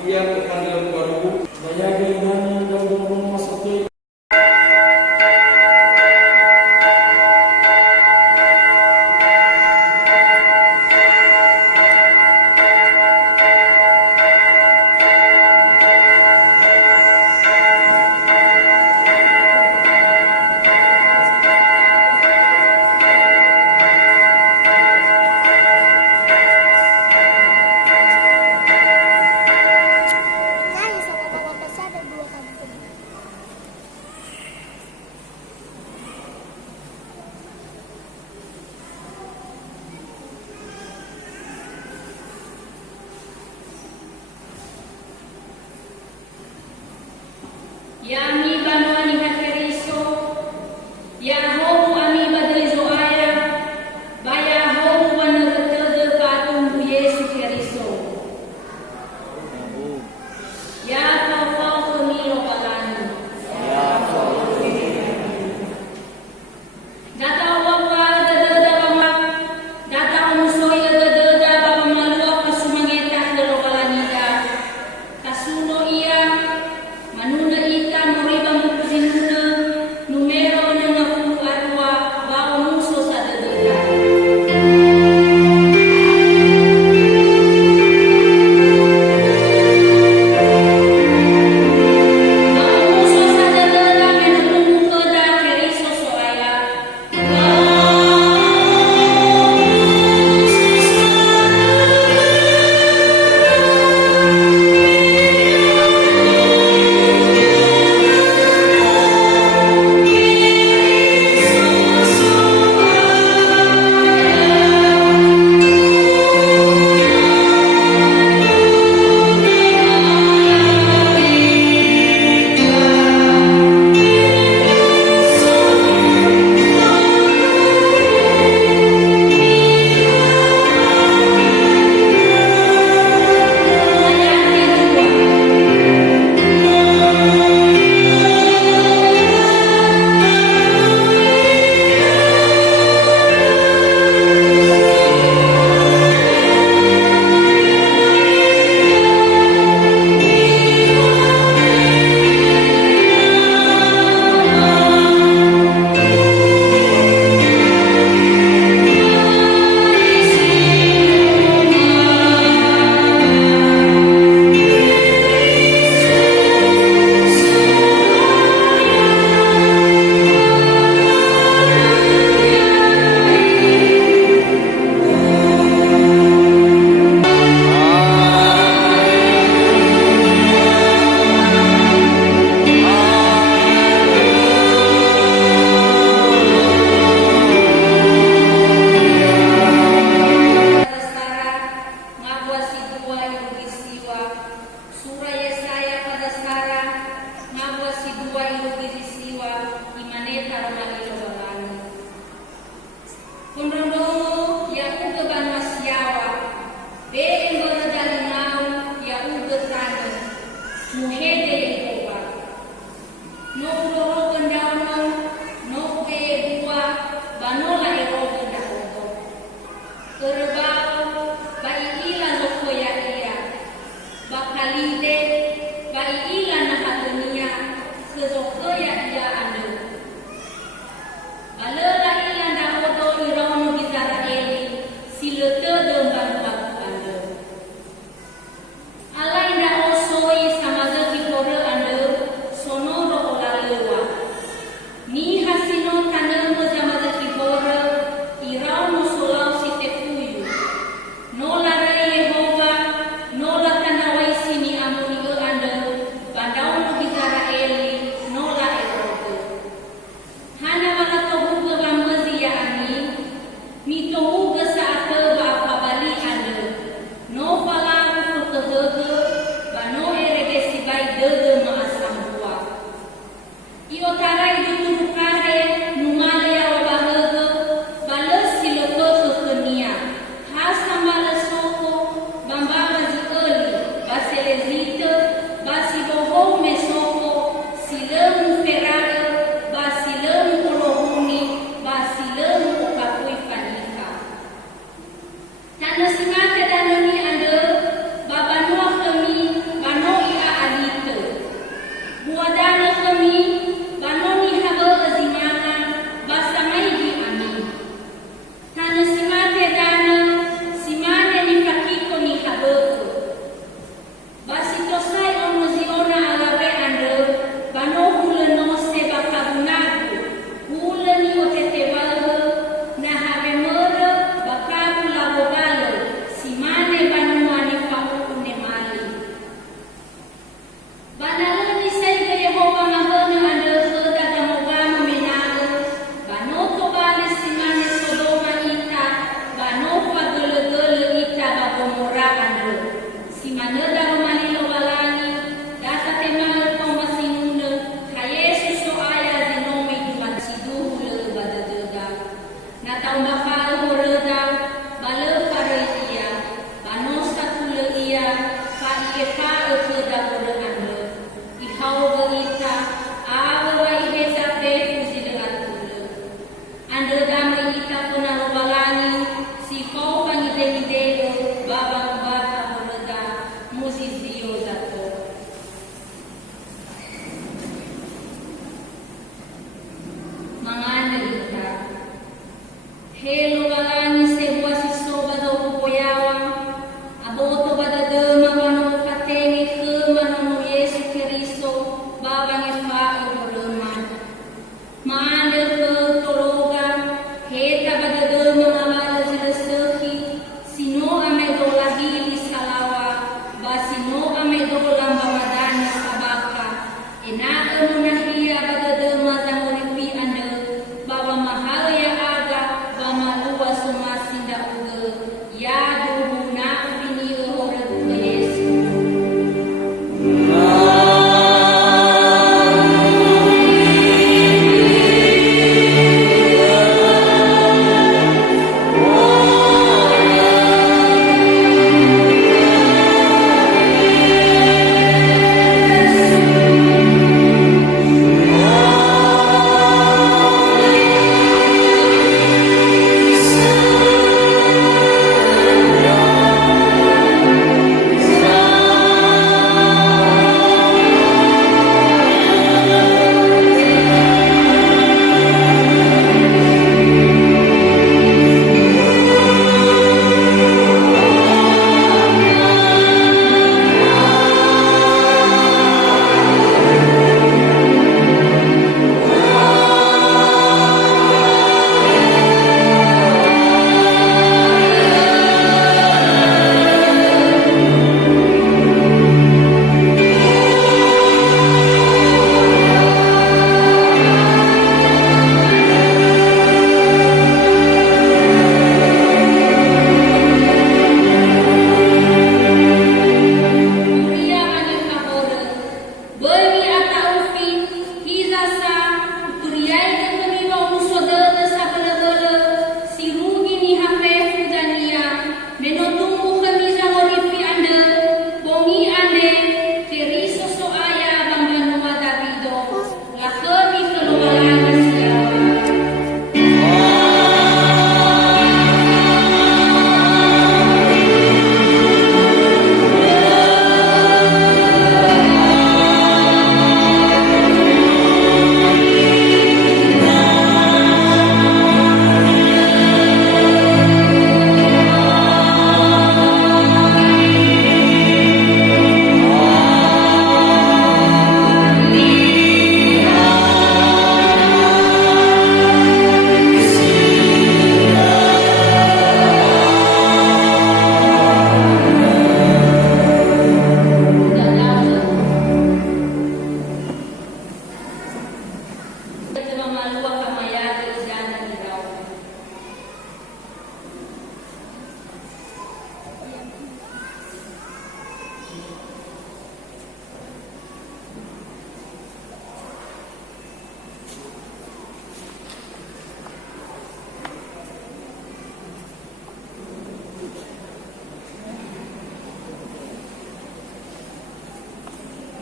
Ia kehadiran baru Bayagi dan dong masuki. Nani sama mama besar dan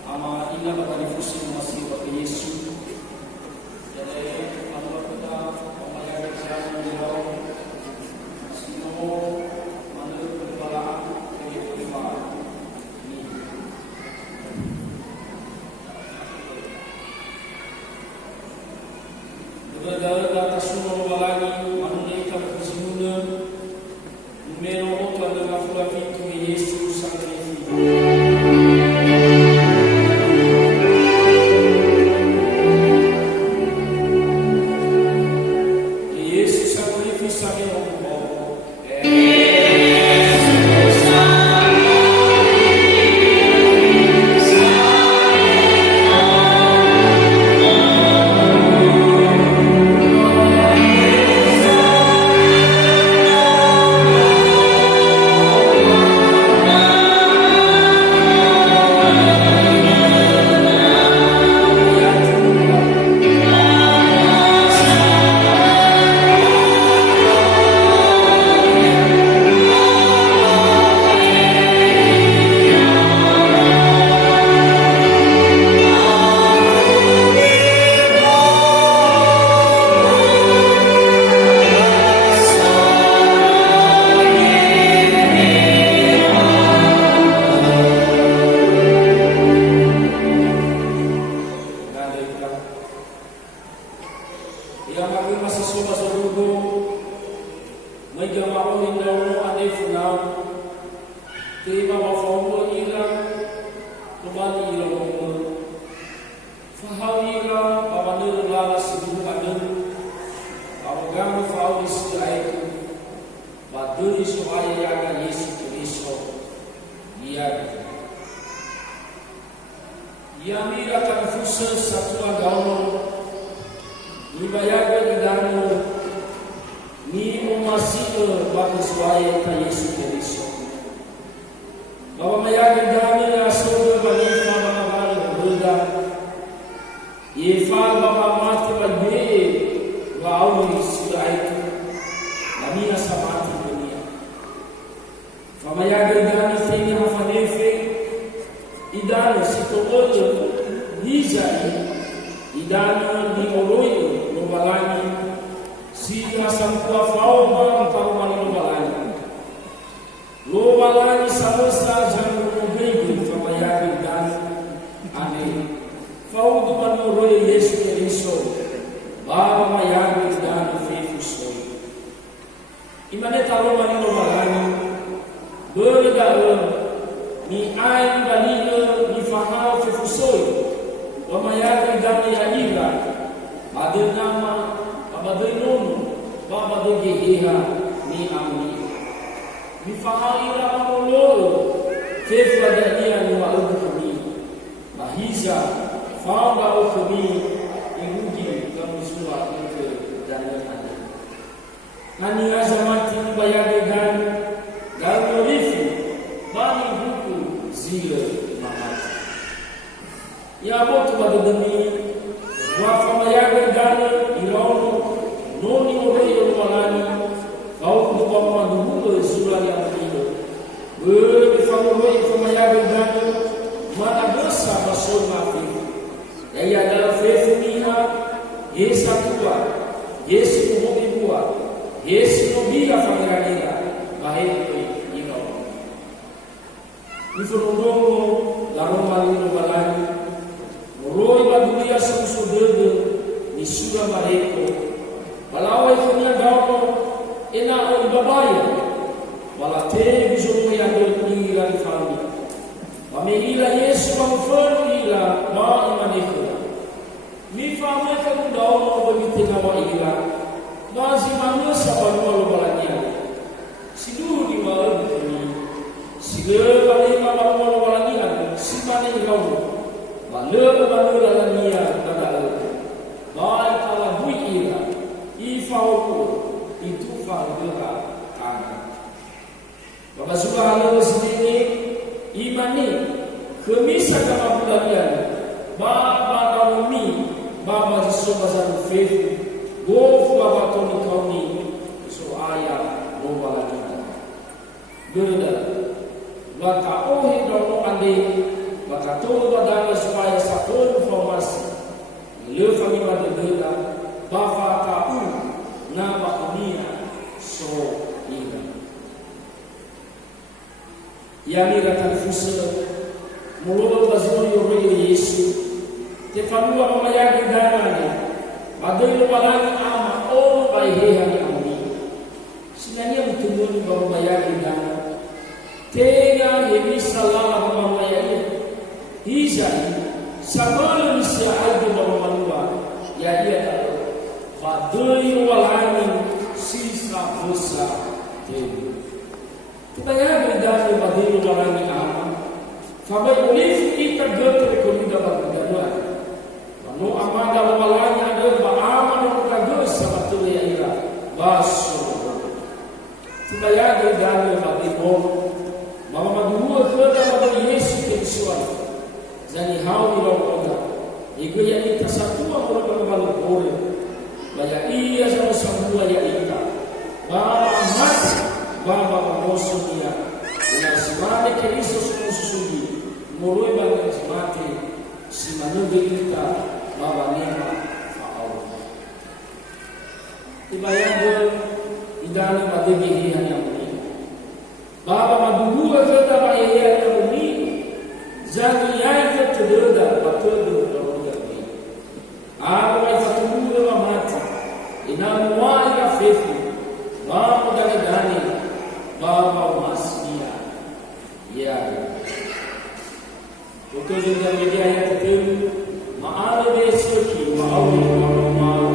Ama ingat pada difusi masih bagi Yesus. Jadi Allah kita membayar jalan di dalam semua mana perbalaan dari perbalaan ini. Berada atas semua balani manusia berkesimpulan numero 8 adalah Flavitu Yesus Sang Kristus. soma sorugo mai gama o ni no ane funa te ma wa fo ila to bali ila mo fa hawila ba ni la sibu ane awagamo fa o Israel ba duri so ay ya Yesu Kristo dia Yamira kanfusa satu agama Ibayaga di dano ni umasito bagi suaya ta Yesu Kristo. Bapa mayaga dami na sodo bani fama kabal berda. Ifal bapa mati bagi wa auli sudah itu. Kami asamati dunia. Bapa mayaga dami sini hafanefe idano sitokoto hizai idano di oloyo balani si asamkua fauma mtaumani lo balani samosa jangan mubegi fama yaki dan ane faudu manoro Yesu Kristo baba mayaki dan fefuso imane talo mani lo balani berda ni ai balino ni fahao fefuso baba yaki dan ya ira Badai nama, badai nono, badai geheha ni amni. Ni fahaira amolo, kefa dia ni wa kami. Bahiza, fauda kami, irugi kami semua ke jalan ada. Nani azamati ni bayar dan galorifi, bani buku zile mamati. Ya botu badai demi. Wafama yaga gana irono noni oreyo walani kau kuwa maduhulo surali amrido be famoi fama yaga gana mana dosa basol mafi ya dalam fefu niha Yesu tua Yesu mobi bua Yesu mobi afanganira bahai ino ifonongo laroma lino balani Moroi badulia sudede ni sura mareko balawai kunya dawo ena o babaya wala te bizo ya ni la fami wamehila Yesu wamfurila ma imaneko mi famu ka dawo bagi tena wa ila bazi manusa balu balania siduri wa ni sigere bali ma balu balania simane ngau Balu lalania dadal, baik kalau buira, ifauku itu faudera kana. Bapa subhanahu sendiri imani kemisa kama bulanian, bapa kami, bapa jisoba satu fefu, gofu bapa toni kami, so ayah lobalanian. Beda, bapa ohi dono ande. Maka todo badala supaya satu informasi lefa ni badala bafa kau na bakunia so ina yani ratan fusa mulo bazuri yore Yesu te famua mama yake dana ni badala walani ama o baiheha ni amni sinanya mtumuni mama yake dana tena yemi salama mama yake Hiza sabalo nisya aldo bawa ya dia tahu badai walani sisa dosa temu kita ya beda badai walani ama sabai ulif kita geter kolida badai no amada walani ada ba ama no kagos sabatu ya ira baso kita ya beda badai mama madua kada badai Yesu Kristo Zani hao ilo kota Iku ya ita satua mula kala bole Baya iya sama sambua ya ita Baba mati Baba mamoso niya Unasimame Kristo sumususugi Muloi bagi nasimate Simanubi ita Baba nema Fa'au Ibayago Idana madegi hiya nyamuni Baba maduhua kata baya hiya nyamuni Zani yake tudada batodo dogo ni. Aba ifatumuwe wa mati. Inamuwa hefu Bapa daladani Bapa umasnia ya Utozi da media ya tetemu maale besoki maawi mama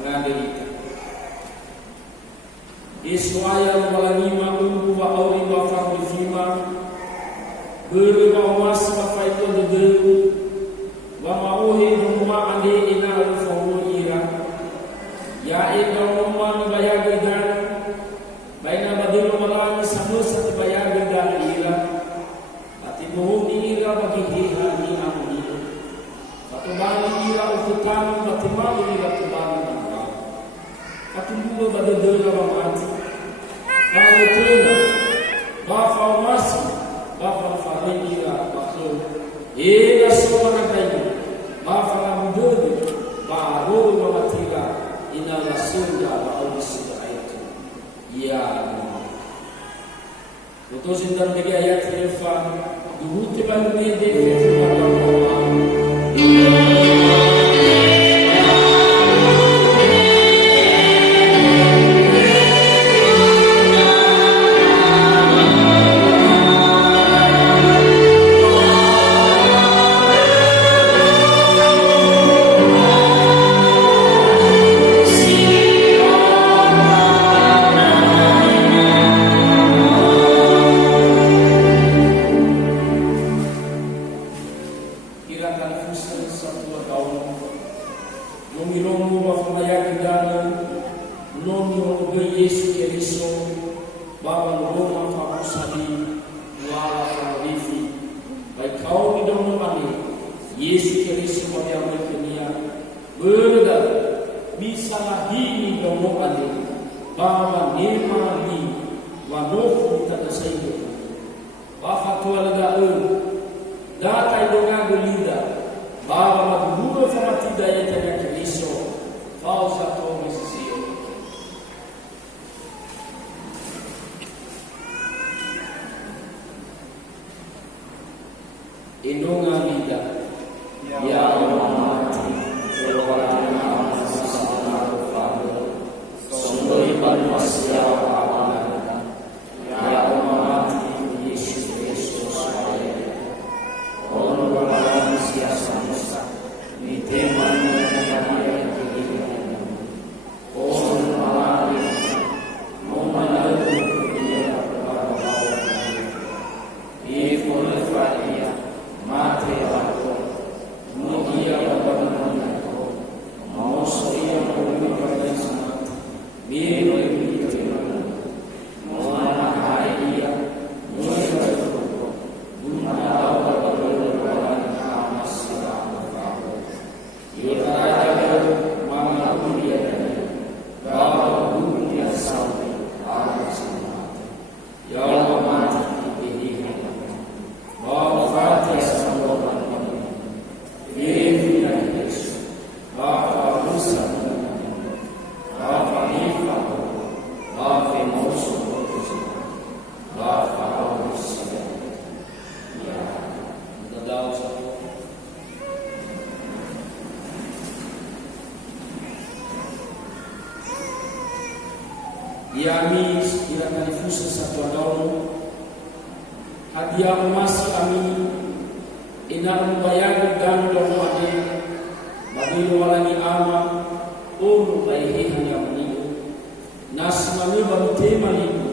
mengaderita. Iswaya malangima umbu wa auri wa famri fima beri wa mas wa faito de de wa mauhi huma ande ina al-fawru ira ya ina umma bayagi dan baina badilu malani samusa bayagi dan ira ati muhuni ira bagi hiha ni amni fatubani ira ufutan batimani ira tubani atumbuga badadera wa mati kama tena bafa umasi bafa familia baso ila soma kaini bafa na mdogo baro wa matira ina rasulya wa aulisi ayatu ya utozi ndamege ayati refa duhute balune de fetu wa Yesus Kristus yang berkenia berda bisa hini domo ale bahwa nema ni wanofu tatasaido bahwa tualga data idonga golida bahwa madhuru sama tidak ya Kristus fauza to misio indonga vida ya Allah terwakilnya Allah Subhanahu sondoi manusia awalnya ya Allah Yesus Kristus orang manusia semesta ni temanya yang kehidupan orang malari memanadu dia berbau Ifulefalia mate aku mulia babananku mausoria berlipat semat milo imitina muana haiya mulia tuku guna awal berlebaran kamasira kamu yuraya mana mulia bawa dunia sawi alat semat ya Allah mati dipilih bawa fatih sambutan ini Yesus Bapa Musa Bapa Nifa Bapa Musa Bapa Musa ya dadau satu Yami ila kalifusa satu adau hadiah emas kami ina bayar dan doa bagi walani ama bayi hanya menipu nasmani baru tema itu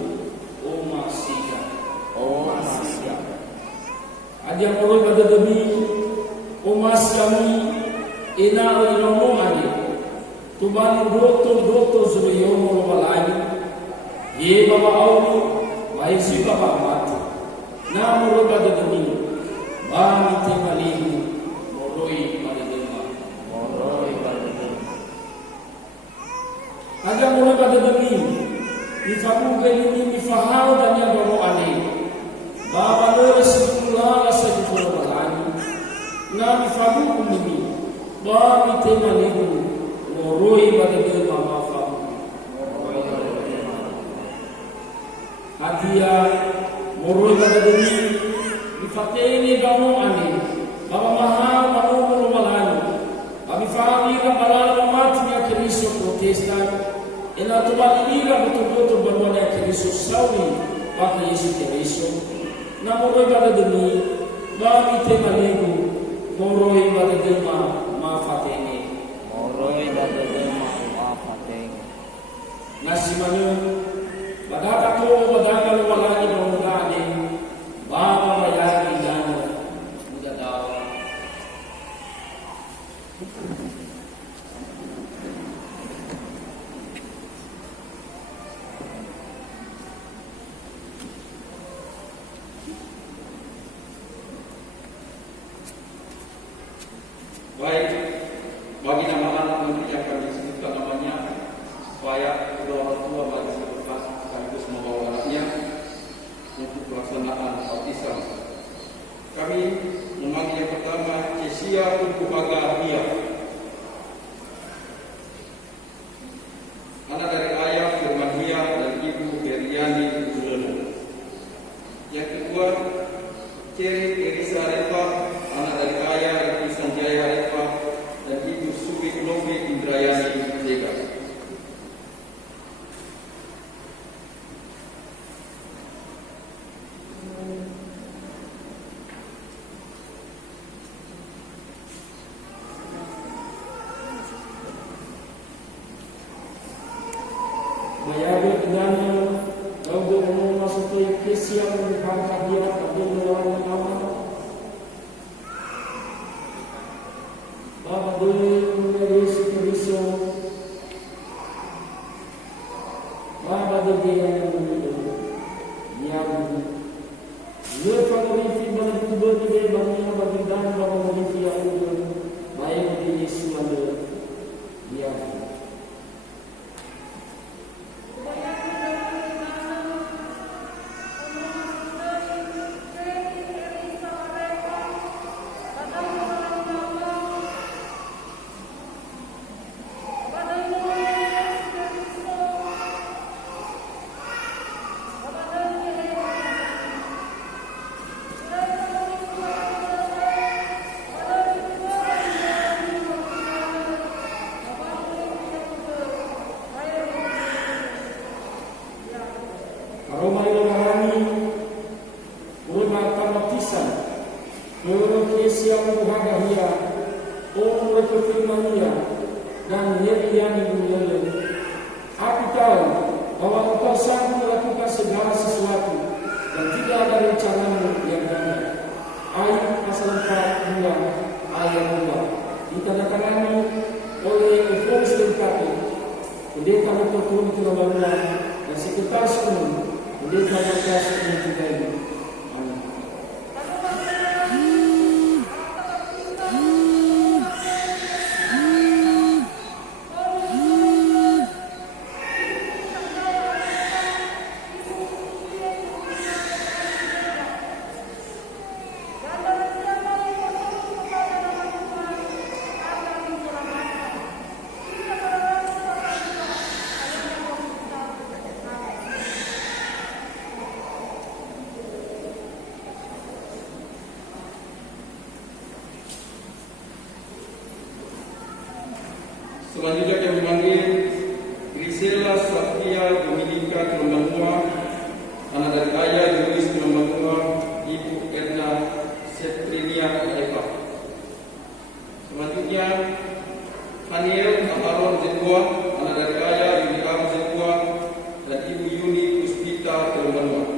masika adia mulai pada demi mas kami ina inomo ade tuban doto zuriyomo balai ye baba au wai si baba mati na moroi pada demi bami temalimu moroi pada dema ada moroi pada demi ifamu gelini ifahau dan yang baru ane bapa lele sekolah sekolah balani na ifamu kumini bami temalimu moroi pada dema mafa hadia moroi pada demi ifateni gamu ane bapa mahal manumur malani kami fahami balala mati ya Kristo protestan ina tubalira betul-betul berwana Kristo sawi pakai Yesus Kristo na moroi pada demi bami temalegu moroi pada dema mafateni nasimanu badaka to badaka walani bawdani baba bayani jana mujadawa baik bagi nama anak menteri yang kami sebutkan namanya supaya kedua orang tua bagi berkelas sekaligus membawa anaknya untuk pelaksanaan baptisan. Kami memanggil yang pertama Cesia Umpuhaga Hia, anak dari ayah Firman Hia dan ibu Heriani Zulena. Yang kedua Ceri Erisa Refa, anak dari ayah Reti Sanjaya Refa dan ibu Suwi Lofi Indrayani Jega. Mayabe dengan untuk masuk ke kesi yang berharga dia tapi orang nama Bapa dari Kristo Bapa dari yang lepas dari firman itu berdiri banyak bagi dan Bapa dari yang baik dari Yesus ada dia. Dan Heriani Zulena. Aku tahu bahwa engkau sanggup melakukan segala sesuatu dan tidak ada rencanamu yang gagal. Ayat pasal 4 ayat 2 ditandatangani oleh Evangelis Lengkapnya Pendeta Dr. Tony Tulabanua dan Sekretaris Umum Pendeta Dr. Sukun Tidayu. Amin. Selanjutnya kami memanggil Grisela Safia Dominika Tulunganua, anak dari ayah Yulis Tulunganua, ibu Erna Setrinia Eva. Selanjutnya Haniel Aharon Zetua, anak dari ayah Yunikam Zetua dan ibu Yuni Puspita Tulunganua.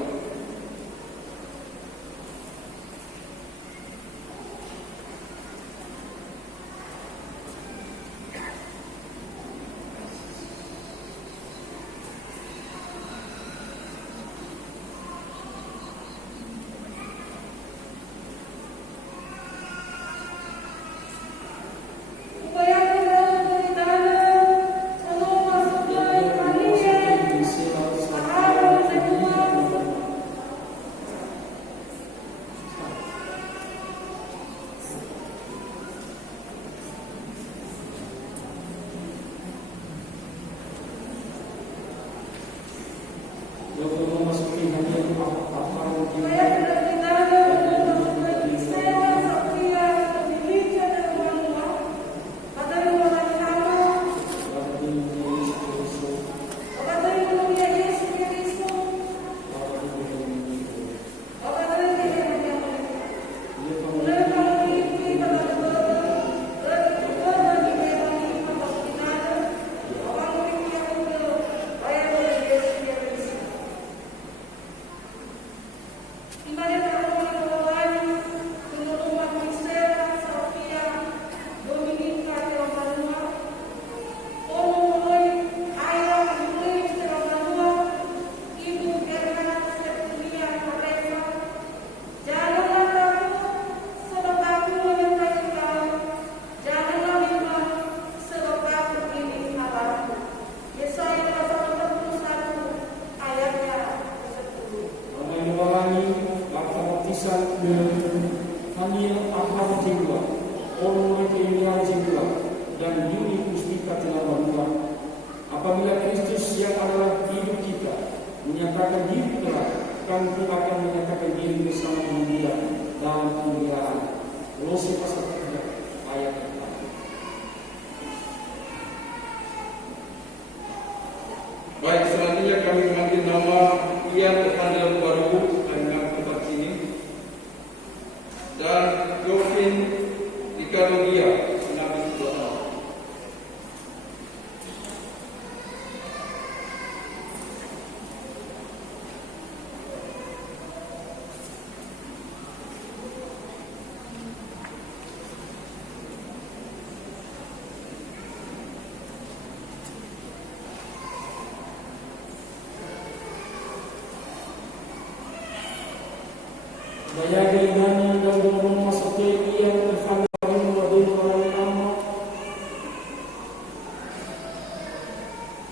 Apabila Kristus yang adalah hidup kita menyatakan diri telah, kami akan menyatakan diri bersama dia dalam kemuliaan. Kolose pasal 3 ayat 4. Baik, selanjutnya kami memanggil nama Ian Fadil baru dengan tempat sini dan Jovin Ikarodia mengambil sebelah tahun. Daya gayanya dan dorong masuknya yang terfaham wadul orang nama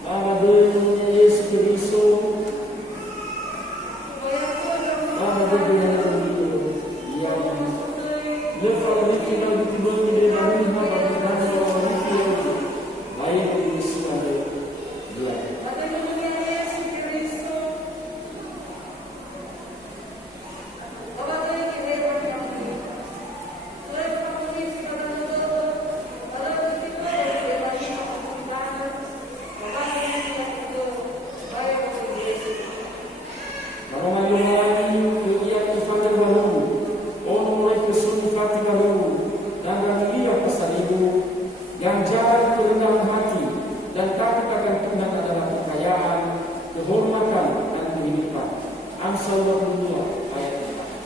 Bahadur Yesus Kristus Bahadur dengan yang lepas kita betul di dalam hati dan orang yang lain Yesus ada dia. Yang jahat kerendahan hati dan takut akan Tuhan adalah kekayaan, kehormatan dan kehidupan. Amsal 22 ayat 4.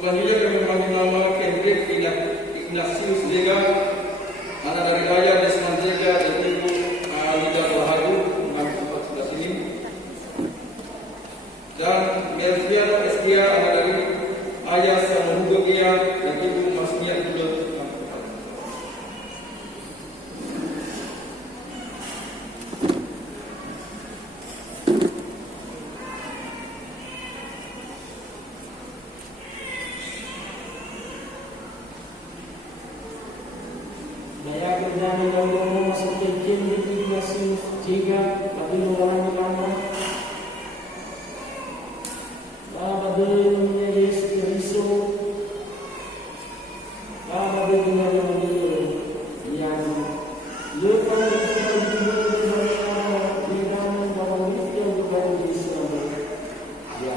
Selanjutnya kami memanggil nama Kendrick Ignatius Lega, anak dari ayah Desmond Lega dan ibu Alida Bahadur, mengambil tempat sebelah sini. Dan Melviano Estia, anak dari ayah Samuhugo Gia dan ibu Masnia juga mengambil tempat. Daya kerjaan yang dorong masuknya Kendrick Ignatius Lega wadul orang nama Bahadur Yesus Kristus Bahadur dengan yang lepas kita betul di dalam orang yang baru diselamat. Ya.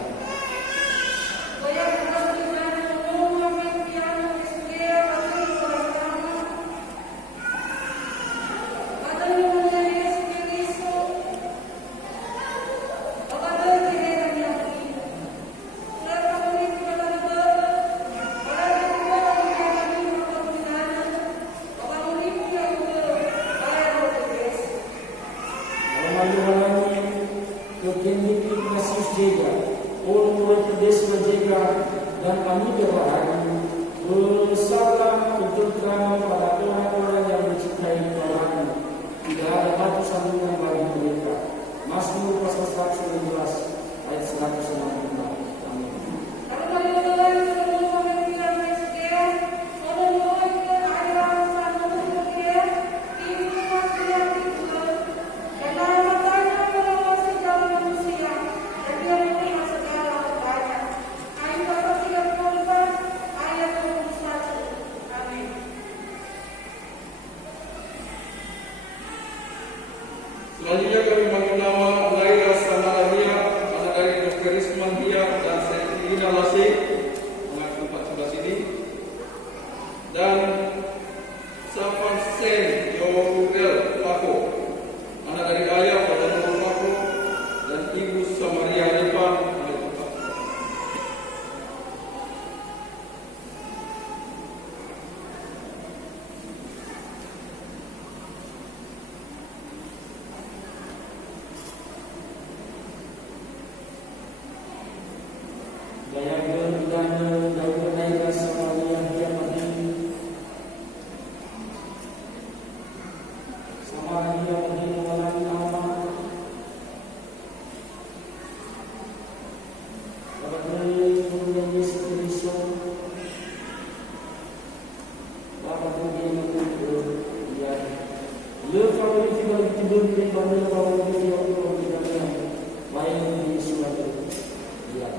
Kendrick Ignatius Lega, orang mulai Desmond Lega dan kami berharap bersalah untuk terang pada orang-orang yang mencintai Tuhan. Tidak ada batu sandungan bagi mereka. Mazmur pasal 116 ayat 165. Amin. Selanjutnya kami memanggil nama Laila Samarahia, anak dari Dr. Risman Hia dan Saifina Lase, mengaku tempat sebelah sini. Dan Safan Sen Yoel Pako, anak dari ayah pada Nurul Pako dan ibu Samaria Lipa, mengaku tempat sebelah. Dayakan dan daun naik sama yang dia mati, sama dia mati mengalami nama. Pada kemudian Yesus Kristus, Bapa dia mengumpul dia. Lepas itu kita tidur di mana bawa dia orang tidak yang lain Yesus lagi dia.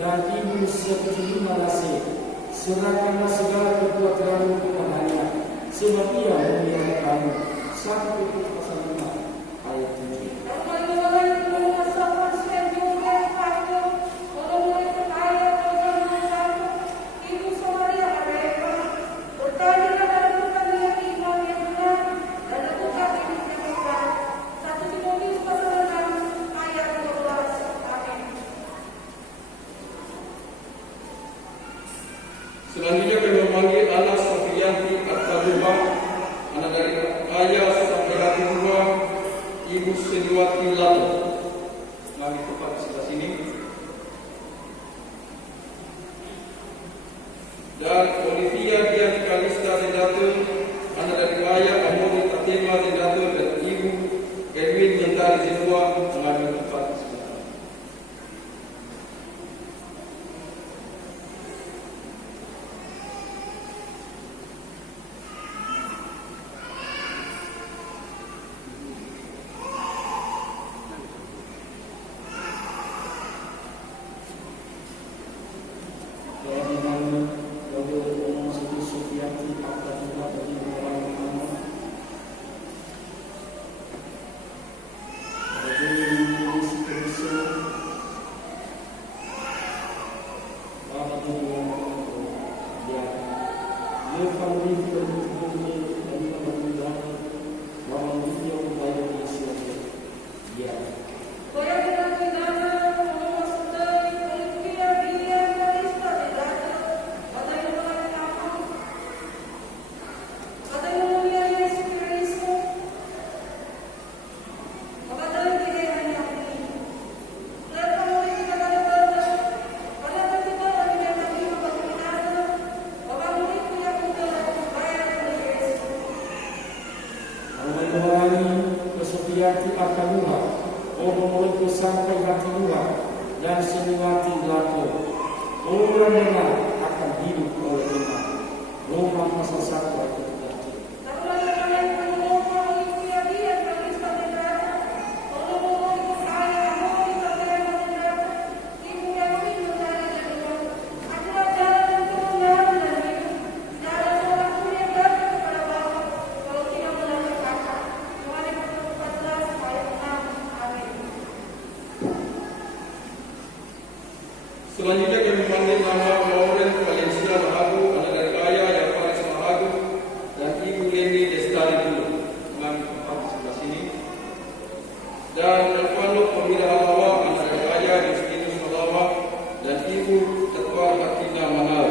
Dan ibu Saifina Lase, serahkanlah segala kekuatanmu kepadanya, sebab ia memelihara kamu. 1 Petrus pasal 5 ayat 7. Selanjutnya kami memanggil anak Sofianti Artabuha, anak dari ayah Sofianti Artabuha, ibu Seniwati Lato, kami tempat sebelah sini. Dan Olivia Dian Kalista Zendato, anak dari ayah Amori Tatema Zendato dan ibu Edwin Mentari Zenua, mengambil tempat sebelah. Sofianti Artabuha, orang itu sampai hati luar dan Seniwati Lato. Orang dengar akan hidup oleh iman. Roma pasal 1 ayat 3. Selanjutnya kami memanggil nama Lauren Valencia Mahagu, anak dari ayah Yafaris Mahagu dan ibu Leni Lestari dulu, mengambil tempat di sebelah sini. Dan Elvano Pemira Halawa, anak dari ayah Justinus Halawa dan ibu Ketua Hakina Manal.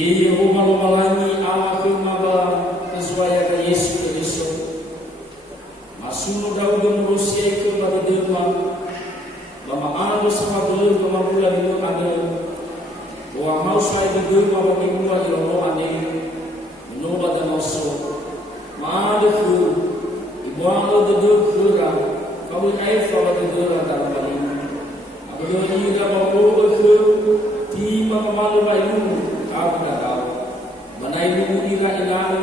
Ia umalumalangi ala kumaba kesuaya ke Yesus Kristus. Masuno Daud merusia ke pada derma. Lama anu sama dulu kemampuan itu ada. Bahwa mau saya derma bagi mula jono ane. Menubah dan osok. Maafku. Ibu anu duduk kurang. Kau air kalau duduk dalam balik. Aku ira bawa ke tiba malu bayu. Aku dah tahu. Mana ibu ira ilang,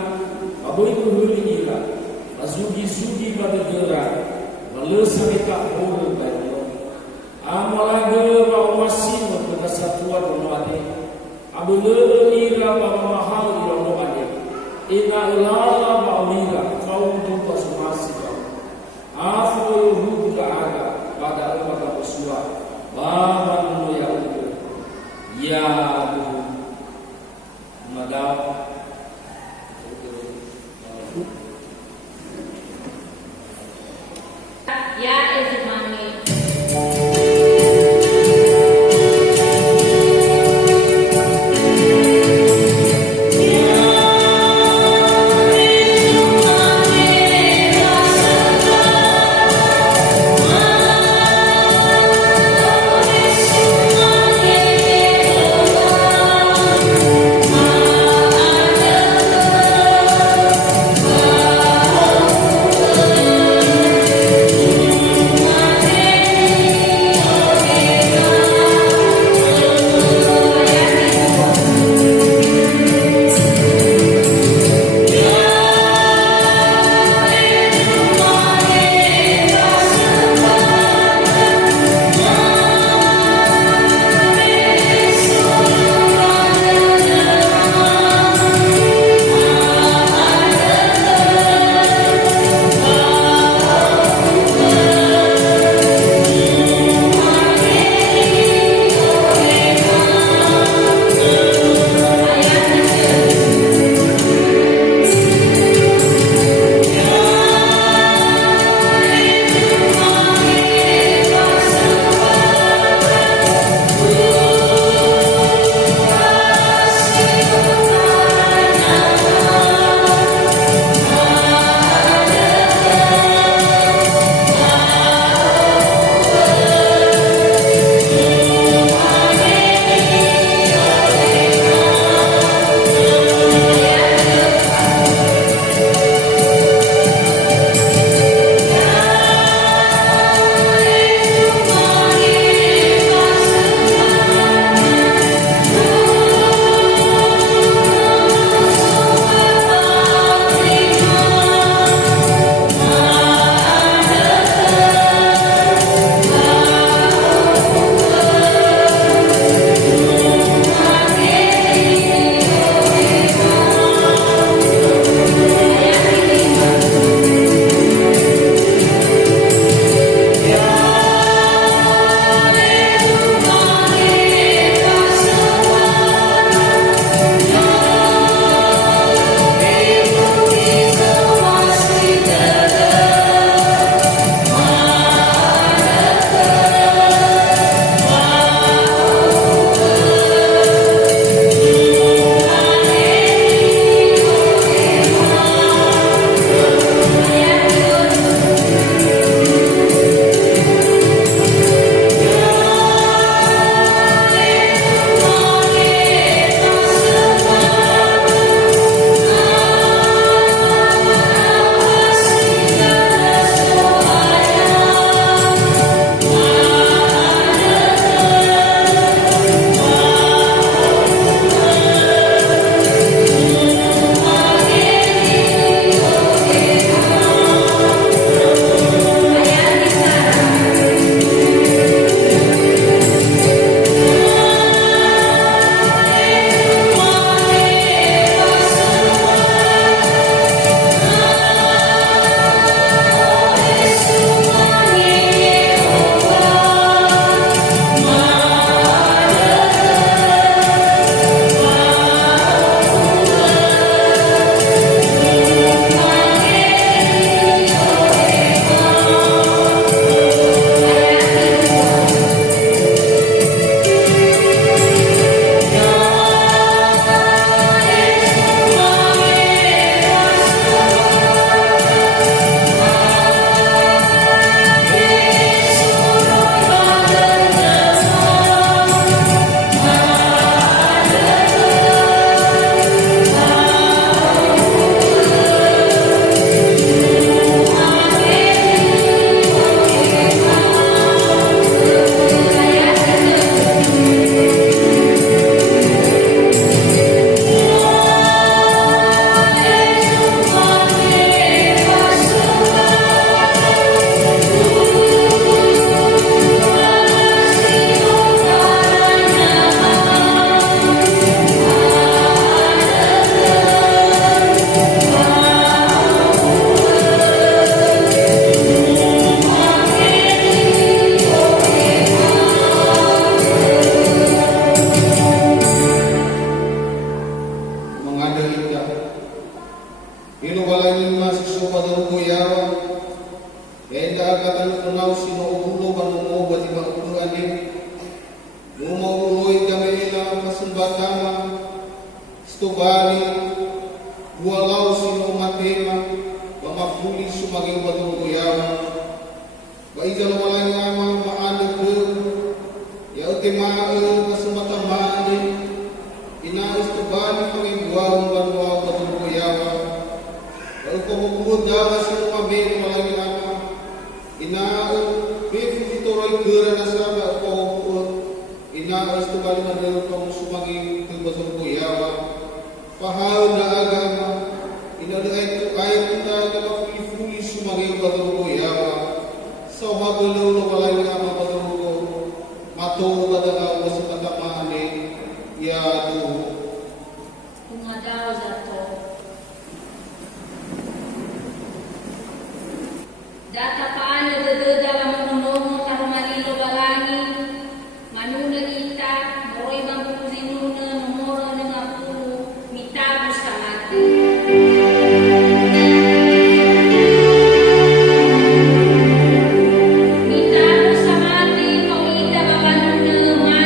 abu itu huri ira. Azugi pada gerak, malu sampai tak boleh bayu. Amalaga bawa masih pada satuan rumade. Abu le ira bawa mahal ira rumade. Ina ulala bawa ira, kau tu pasumasi. Aku huru aga pada pada bersuara. Bapa nu ya itu. Ya Madam Ya Ezimani. Ada Inuwalangin masuk pada yawa. Enda agatan kenal sino ulo banumo bati bakul adim. Numo uloi gamela kasembatama. Stobali walau sino matema mamafuli sumagi batu yawa. Wa ijal walangama maale ke ya utema kasembatama adim. Ina istobali pangibuang banwa batu yawa. Kalau kamu dalam semua beri malam lama, ina befu itu roy kerana sahabat kau, ina itu kali mandel kamu sumagi terbetul kuyawa, pahal na agama, ina itu ayat kita agama fuli sumagi betul kuyawa, sahabat belu malam lama betul ku, mato pada kau waspada mahane, ya tu. Umadao zato. Data paano dadada mamunong tarumalilo balangi, manuna kita, moroy mangkuzinuna, numoro ng apuro, mitabo sa atin. Mitabo sa atin, pawita babanuna,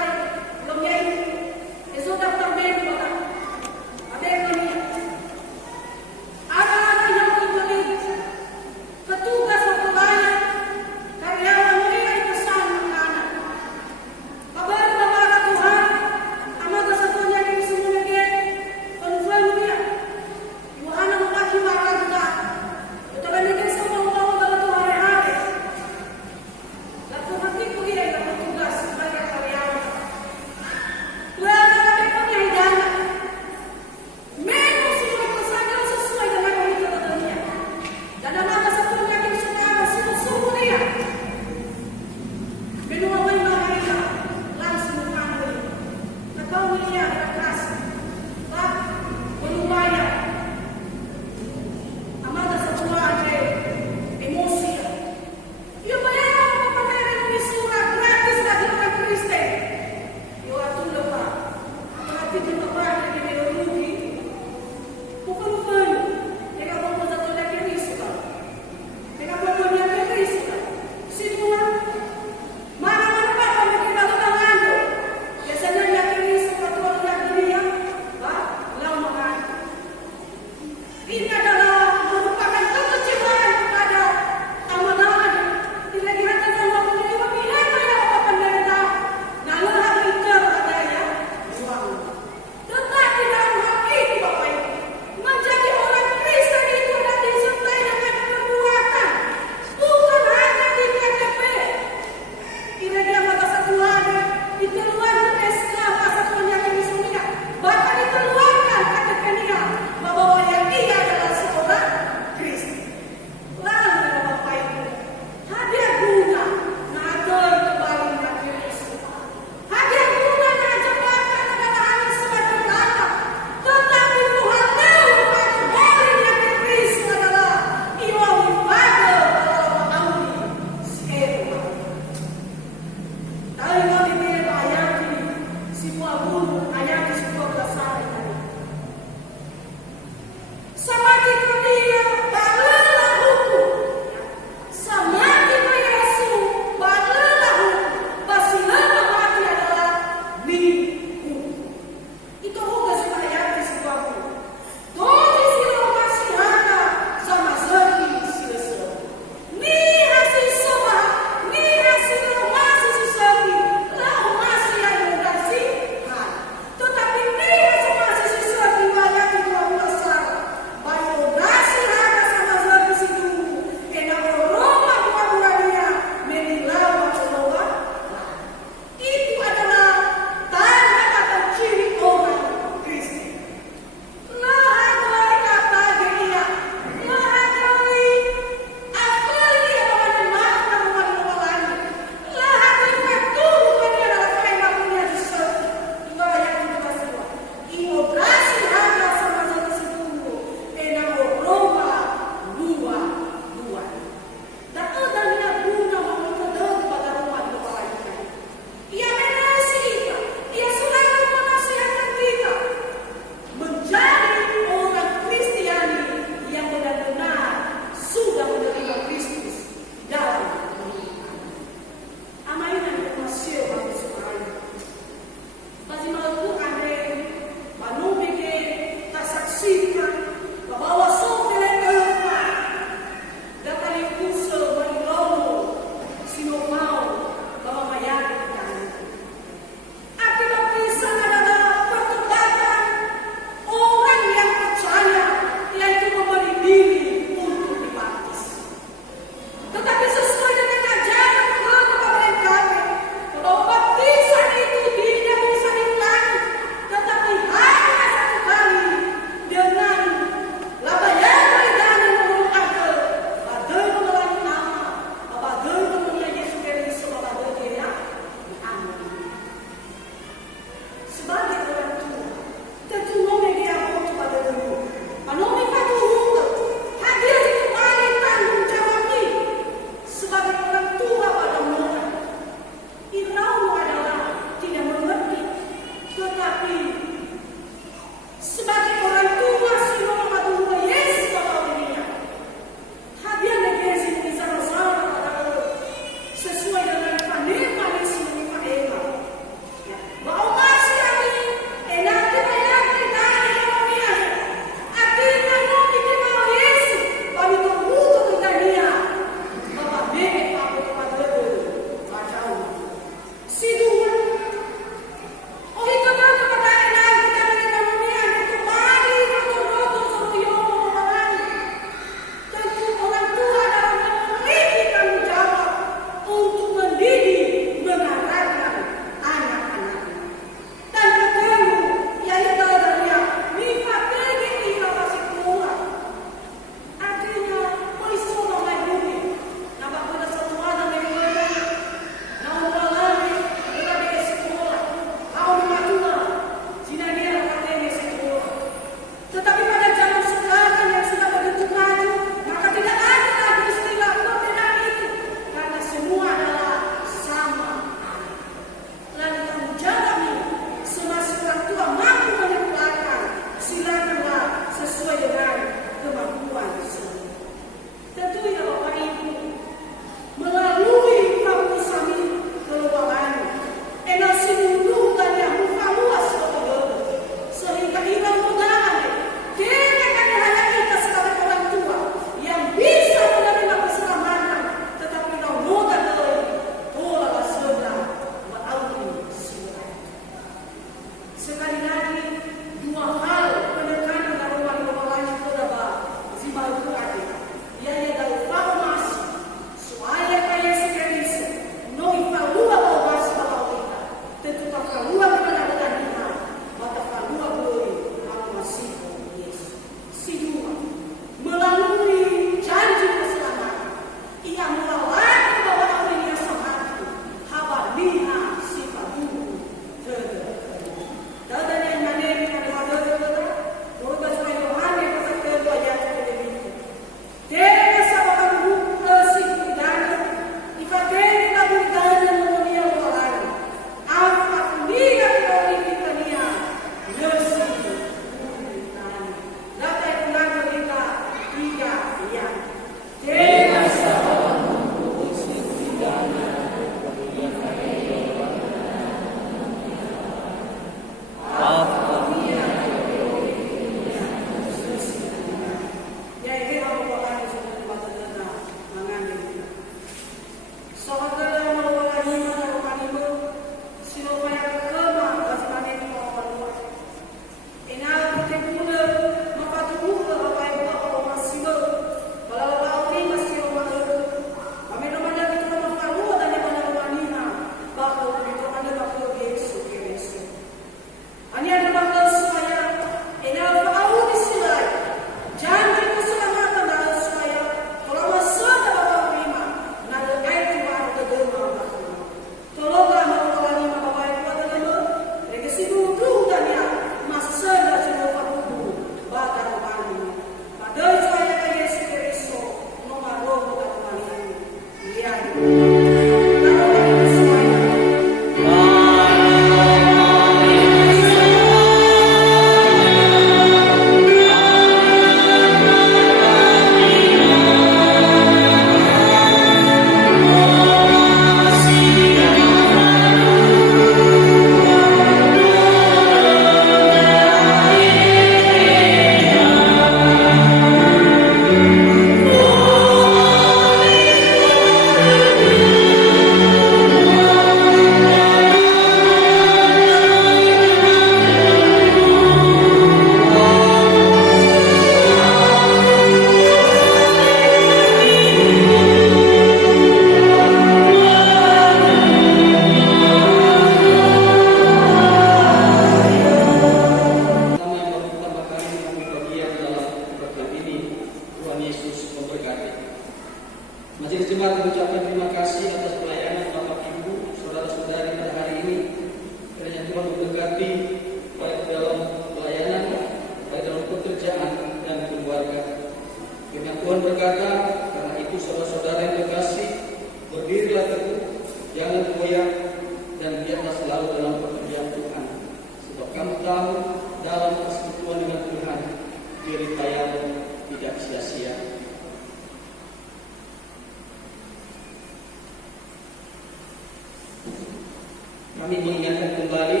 kami mengingatkan kembali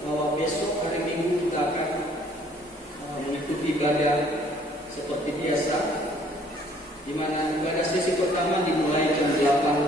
bahwa besok hari Minggu kita akan mengikuti ibadah seperti biasa, di mana ibadah sesi pertama dimulai jam 8